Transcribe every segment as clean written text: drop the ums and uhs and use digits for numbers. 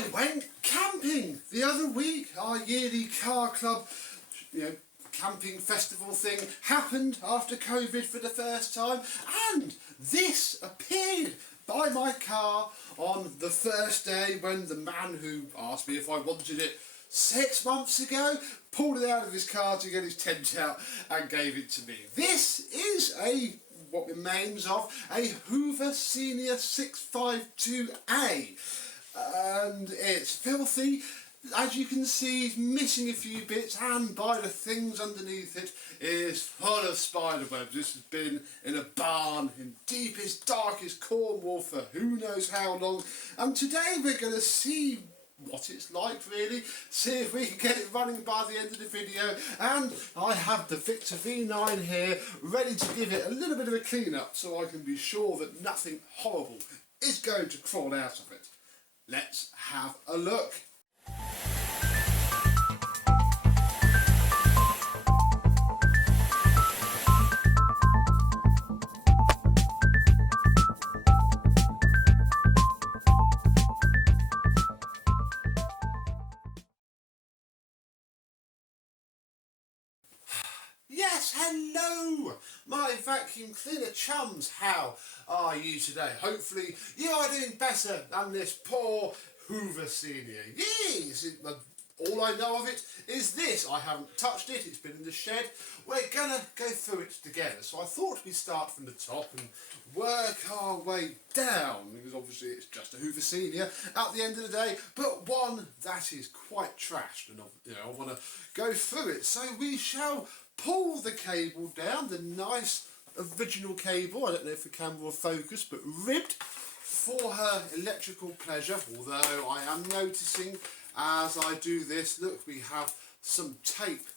I went camping the other week. Our yearly car club, camping festival thing happened after COVID for the first time, and this appeared by my car on the first day when the man who asked me if I wanted it 6 months ago pulled it out of his car to get his tent out and gave it to me. This is what remains of a Hoover Senior 652A, and it's filthy. As you can see, it's missing a few bits, and by the things underneath it is full of spider webs. This has been in a barn in deepest, darkest Cornwall for who knows how long, and today we're going to see what it's like, really, see if we can get it running by the end of the video. And I have the Victor V9 here ready to give it a little bit of a clean up so I can be sure that nothing horrible is going to crawl out of it. Let's have a look. Yes, hello, my vacuum cleaner chums. How are you today? Hopefully you are doing better than this poor Hoover Senior. Yes, all I know of it is this. I haven't touched it, it's been in the shed. We're gonna go through it together. So I thought we'd start from the top and work our way down, because obviously it's just a Hoover Senior at the end of the day, but one that is quite trashed, and I want to go through it. So we shall pull the cable down, the nice original cable, I don't know if the camera will focus, but ribbed for her electrical pleasure, although I am noticing as I do this, look, we have some tape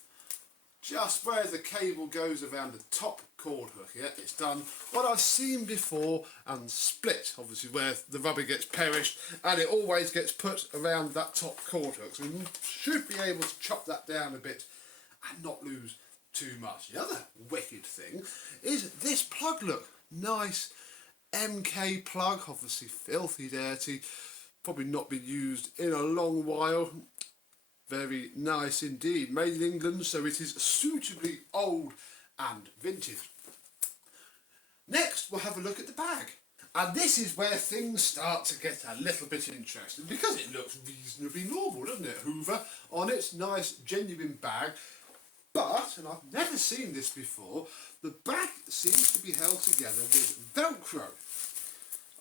just where the cable goes around the top cord hook here. It's done what I've seen before and split, obviously where the rubber gets perished, and it always gets put around that top cord hook, so we should be able to chop that down a bit and not lose too much. The other wicked thing is this plug, look, nice MK plug, obviously filthy dirty, probably not been used in a long while. Very nice indeed, made in England, so it is suitably old and vintage. Next we'll have a look at the bag, and this is where things start to get a little bit interesting, because it looks reasonably normal, doesn't it? Hoover on its nice genuine bag. But, and I've never seen this before, the bag seems to be held together with Velcro.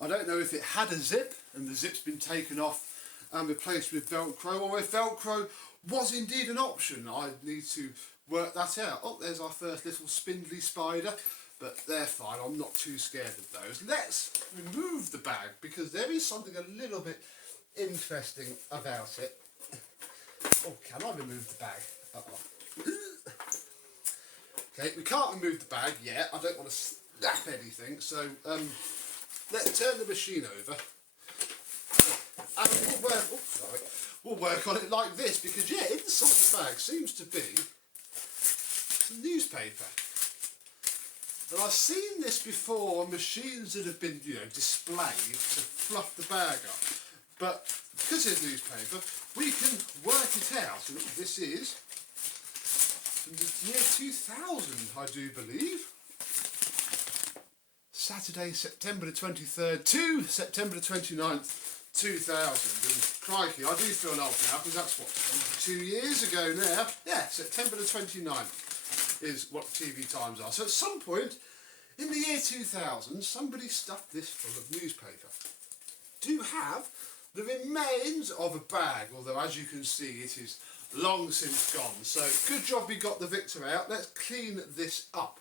I don't know if it had a zip and the zip's been taken off and replaced with Velcro, or if Velcro was indeed an option. I need to work that out. Oh, there's our first little spindly spider, but they're fine. I'm not too scared of those. Let's remove the bag, because there is something a little bit interesting about it. Oh, can I remove the bag? Uh-oh. Okay, we can't remove the bag yet. I don't want to snap anything, so let's turn the machine over. And we'll work on it like this, because yeah, inside the bag seems to be some newspaper. And I've seen this before on machines that have been, displayed to fluff the bag up. But because it's newspaper, we can work it out. And this is from the year 2000, I do believe. Saturday, September the 23rd to September the 29th, 2000. And crikey, I do feel old now, because that's what, 22 years ago now. Yeah, September the 29th is what TV times are. So at some point in the year 2000, somebody stuffed this full of newspaper. Do have the remains of a bag, although as you can see it is long since gone. So good job we got the Victor out. Let's clean this up.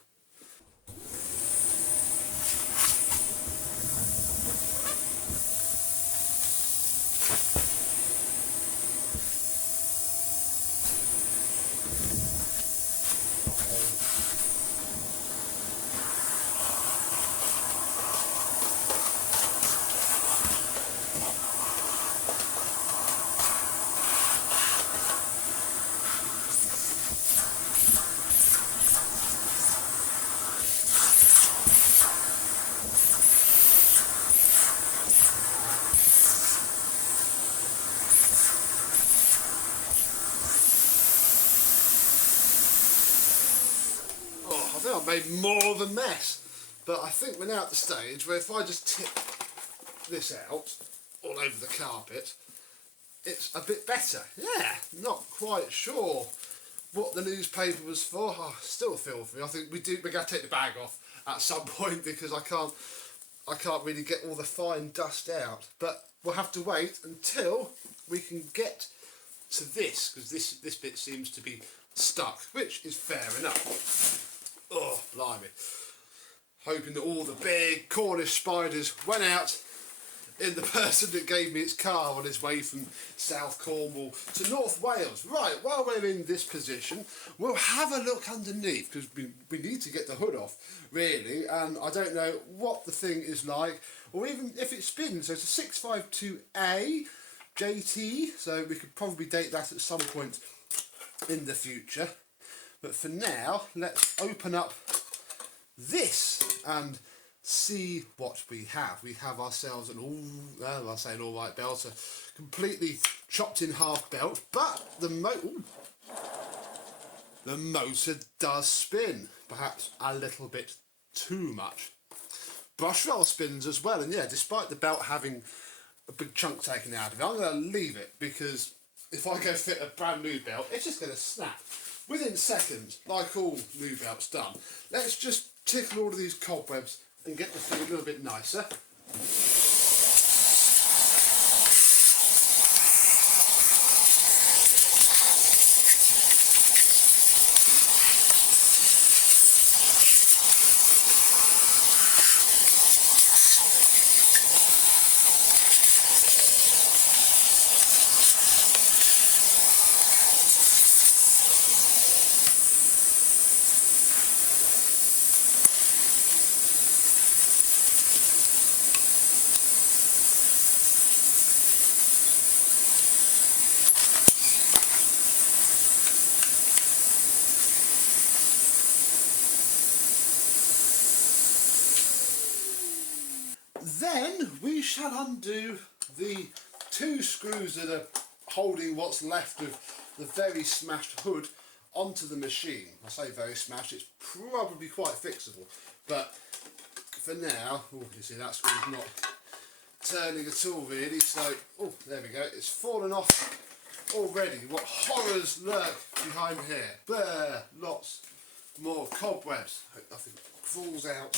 think I've made more of a mess. But I think we're now at the stage where if I just tip this out all over the carpet, it's a bit better. Yeah, not quite sure what the newspaper was for. Oh, still filthy. I think we're going to take the bag off at some point because I can't really get all the fine dust out. But we'll have to wait until we can get to this, because this bit seems to be stuck, which is fair enough. Oh, blimey. Hoping that all the big Cornish spiders went out in the person that gave me its car on his way from South Cornwall to North Wales. Right, while we're in this position, we'll have a look underneath, because we need to get the hood off, really, and I don't know what the thing is like, or even if it spins. So it's a 652A JT, so we could probably date that at some point in the future. But for now, let's open up this and see what we have. We have ourselves an all-right belt, a completely chopped in half belt, but the motor does spin, perhaps a little bit too much. Brush roll spins as well, and yeah, despite the belt having a big chunk taken out of it, I'm going to leave it, because if I go fit a brand new belt, it's just going to snap within seconds, like all new belts done. Let's just tickle all of these cobwebs and get the thing a little bit nicer. Then we shall undo the two screws that are holding what's left of the very smashed hood onto the machine. I say very smashed, it's probably quite fixable, but for now, oh, you see that screw's not turning at all really, so, oh, there we go, it's fallen off already. What horrors lurk behind here? There, lots more cobwebs. Hope nothing falls out.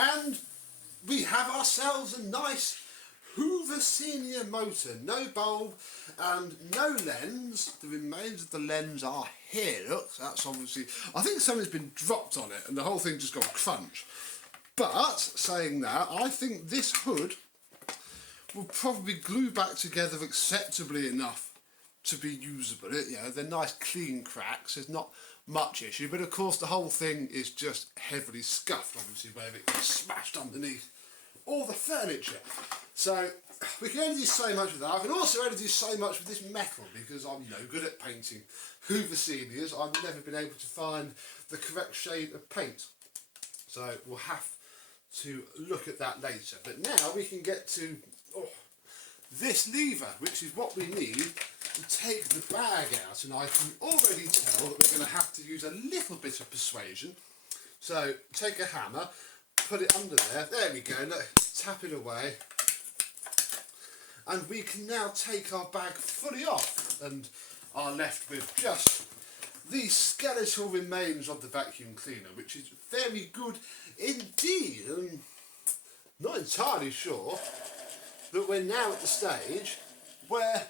And we have ourselves a nice Hoover Senior motor. No bulb and no lens. The remains of the lens are here. Look, that's obviously... I think something's been dropped on it and the whole thing just got crunch. But, saying that, I think this hood will probably glue back together acceptably enough to be usable. You know, they're nice clean cracks. There's not much issue, but of course the whole thing is just heavily scuffed, obviously, where it gets smashed underneath all the furniture. So we can only do so much with that. I can also only do so much with this metal because I'm no good at painting Hoover Seniors. I've never been able to find the correct shade of paint. So we'll have to look at that later. But now we can get to this lever, which is what we need to take the bag out, and I can already tell that we're going to have to use a little bit of persuasion. So take a hammer, put it under there we go, look, tap it away, and we can now take our bag fully off and are left with just the skeletal remains of the vacuum cleaner, which is very good indeed. And not entirely sure that we're now at the stage where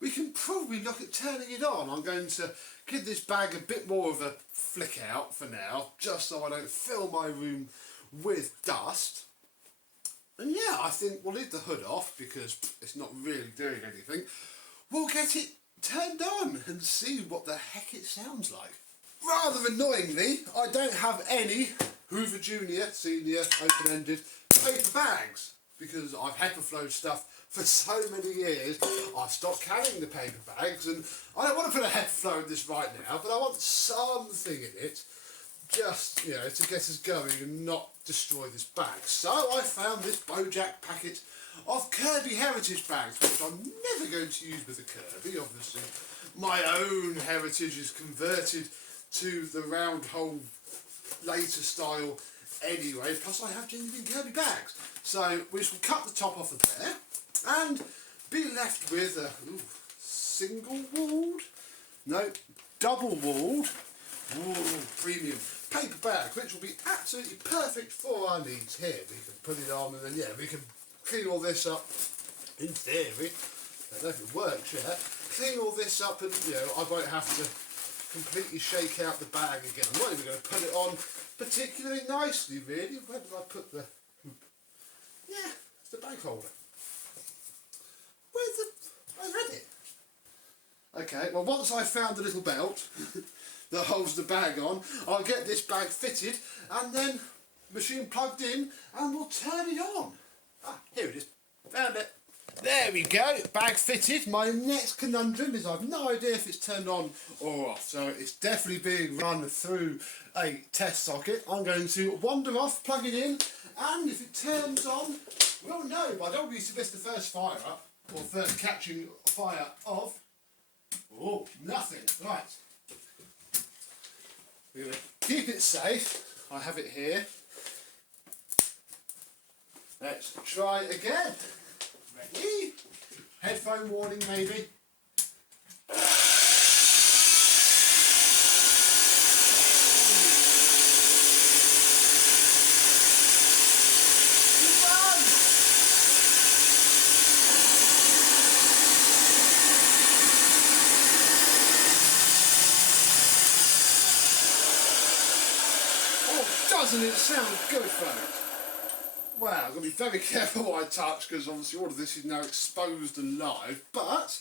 we can probably look at turning it on. I'm going to give this bag a bit more of a flick out for now, just so I don't fill my room with dust. And yeah, I think we'll leave the hood off because it's not really doing anything. We'll get it turned on and see what the heck it sounds like. Rather annoyingly, I don't have any Hoover Junior, Senior, open-ended paper bags because I've HEPA-flowed stuff for so many years. I've stopped carrying the paper bags, and I don't want to put a HEPA-flow in this right now, but I want something in it just, you know, to get us going and not destroy this bag. So I found this Bojack packet of Kirby Heritage bags, which I'm never going to use with a Kirby, obviously. My own heritage is converted to the round hole later style anyway, plus I have genuine Kirby bags. So we shall cut the top off of there and be left with a single walled, no, double walled, premium paper bag, which will be absolutely perfect for our needs here. We can put it on and then yeah, we can clean all this up in theory. I don't know if it works yet. Clean all this up and you know, I won't have to completely shake out the bag again. I'm not even going to put it on particularly nicely really. Where did I put the yeah, it's the bag holder. Where's the I had it. Okay, well once I've found the little belt that holds the bag on, I'll get this bag fitted and then machine plugged in and we'll turn it on. Ah, here it is. Found it. There we go, bag fitted. My next conundrum is I've no idea if it's turned on or off, so it's definitely being run through a test socket. I'm going to wander off, plug it in, and if it turns on, we'll know, but I don't want to miss the first fire up, or first catching fire of, oh, nothing, right. We're going to keep it safe. I have it here. Let's try again. Ready? Headphone warning maybe. Doesn't it sound good, folks? Wow, I've got to be very careful what I touch because obviously all of this is now exposed and live, but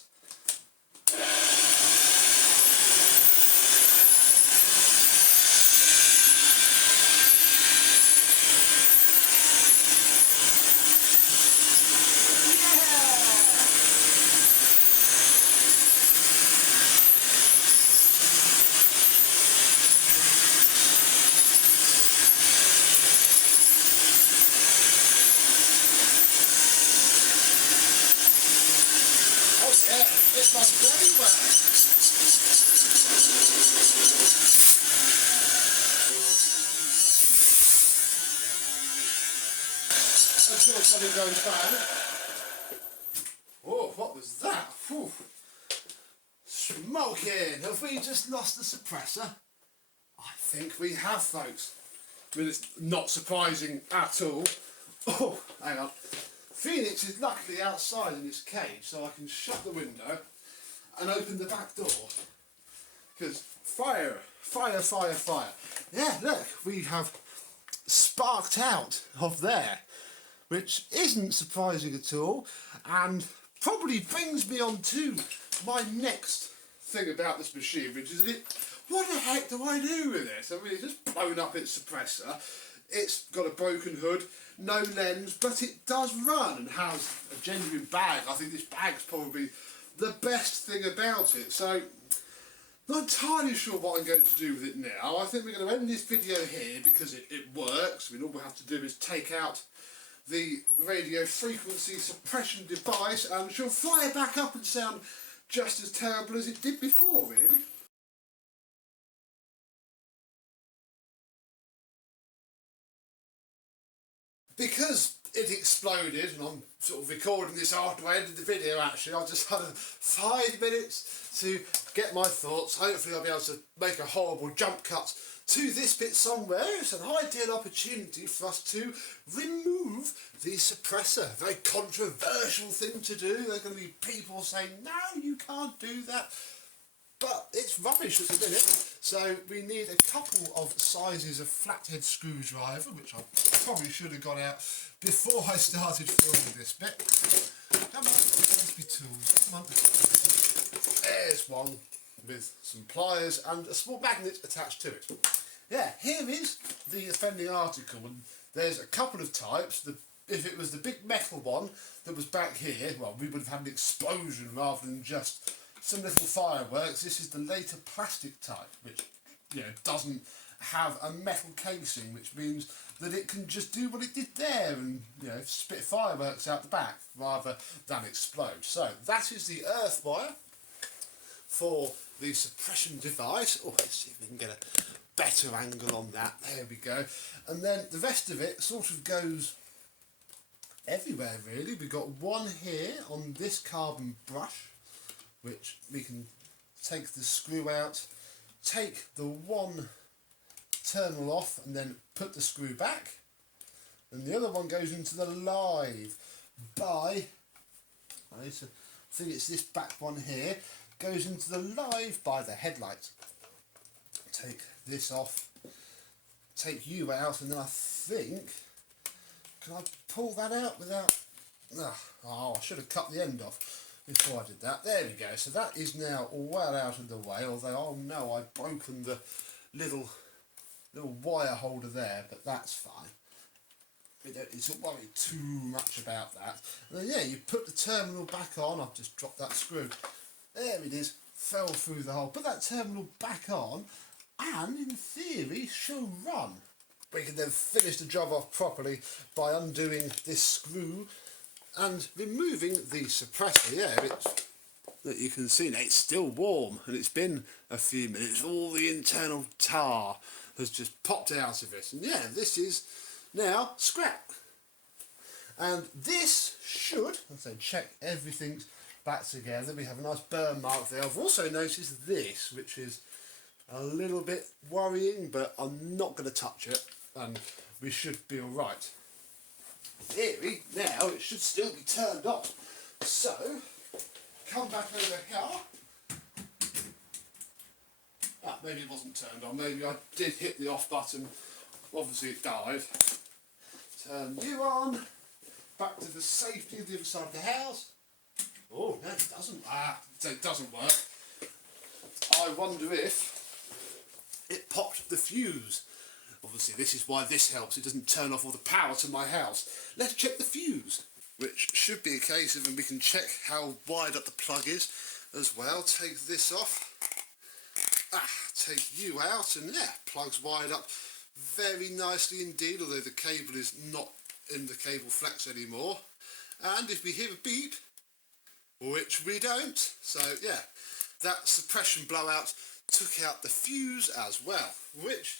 it runs very well. Until something goes bad. Oh, what was that? Whew. Smoking! Have we just lost the suppressor? I think we have, folks. I mean, it's not surprising at all. Oh, hang on. Phoenix is luckily outside in his cage, so I can shut the window and open the back door. Because fire, fire, fire, fire. Yeah, look, we have sparked out of there, which isn't surprising at all, and probably brings me on to my next thing about this machine, which is what the heck do I do with this? I mean, it's just blown up its suppressor. It's got a broken hood, no lens, but it does run and has a genuine bag. I think this bag's probably the best thing about it. So, not entirely sure what I'm going to do with it now. I think we're going to end this video here because it works. I mean, all we have to do is take out the radio frequency suppression device and she'll fly back up and sound just as terrible as it did before, really. Because it exploded, and I'm sort of recording this after I ended the video actually, I just had 5 minutes to get my thoughts. Hopefully I'll be able to make a horrible jump cut to this bit somewhere. It's an ideal opportunity for us to remove the suppressor. Very controversial thing to do. There are going to be people saying, no, you can't do that. But it's rubbish at the minute. So we need a couple of sizes of flathead screwdriver, which I probably should have got out before I started filming this bit. Come on, let's be tools. Come on. There's one with some pliers and a small magnet attached to it. Yeah, here is the offending article, and there's a couple of types. If it was the big metal one that was back here, well, we would have had an explosion rather than just some little fireworks. This is the later plastic type, which, you know, doesn't have a metal casing, which means that it can just do what it did there and, you know, spit fireworks out the back rather than explode. So that is the earth wire for the suppression device. Oh, let's see if we can get a better angle on that. There we go. And then the rest of it sort of goes everywhere, really. We've got one here on this carbon brush, which we can take the screw out, take the one terminal off and then put the screw back, and the other one goes into the live by, I think it's this back one here, goes into the live by the headlight. Take this off, take you out, and then I think, can I pull that out without, oh, I should have cut the end off before I did that. There we go. So that is now well out of the way, although, oh no, I've broken the little wire holder there, but that's fine. We don't need to worry too much about that. And then, yeah, you put the terminal back on. I've just dropped that screw. There it is. Fell through the hole. Put that terminal back on, and in theory, she'll run. We can then finish the job off properly by undoing this screw and removing the suppressor. Yeah, that you can see now, it's still warm, and it's been a few minutes. All the internal tar has just popped out of it, and yeah, this is now scrap. And this should, as I say, check everything's back together. We have a nice burn mark there. I've also noticed this, which is a little bit worrying, but I'm not going to touch it, and we should be alright. In theory, now it should still be turned on. So, come back over here. Ah, maybe it wasn't turned on, maybe I did hit the off button. Obviously it died. Turn you on. Back to the safety of the other side of the house. Oh, no, it doesn't. It doesn't work. I wonder if it popped the fuse. Obviously this is why this helps. It doesn't turn off all the power to my house. Let's check the fuse, which should be a case of, and we can check how wide up the plug is as well. Take this off. Take you out, and yeah, plug's wired up very nicely indeed, although the cable is not in the cable flex anymore. And if we hear a beep, which we don't, so yeah, that suppression blowout took out the fuse as well, which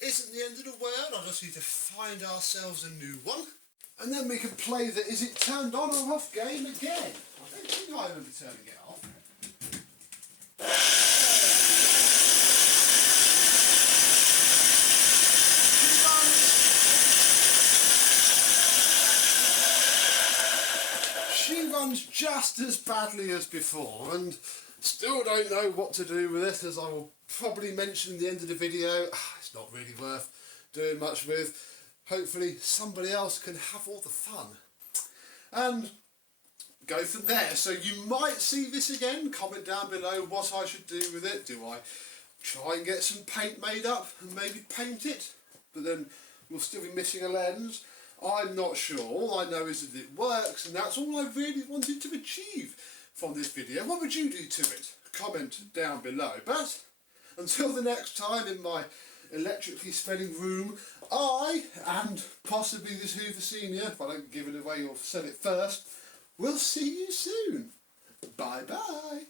isn't the end of the world. I just need to find ourselves a new one, and then we can play the is it turned on or off game again. I don't think I remember turning it off. She runs just as badly as before, and still don't know what to do with it, as I will probably mention at the end of the video. It's not really worth doing much with. Hopefully somebody else can have all the fun and go from there. So you might see this again. Comment down below what I should do with it. Do I try and get some paint made up and maybe paint it, but then we'll still be missing a lens? I'm not sure. All I know is that it works, and that's all I really wanted to achieve from this video. What would you do to it? Comment down below. But until the next time in my electrically spreading room, I, and possibly this Hoover Senior, if I don't give it away or sell it first, will see you soon. Bye bye.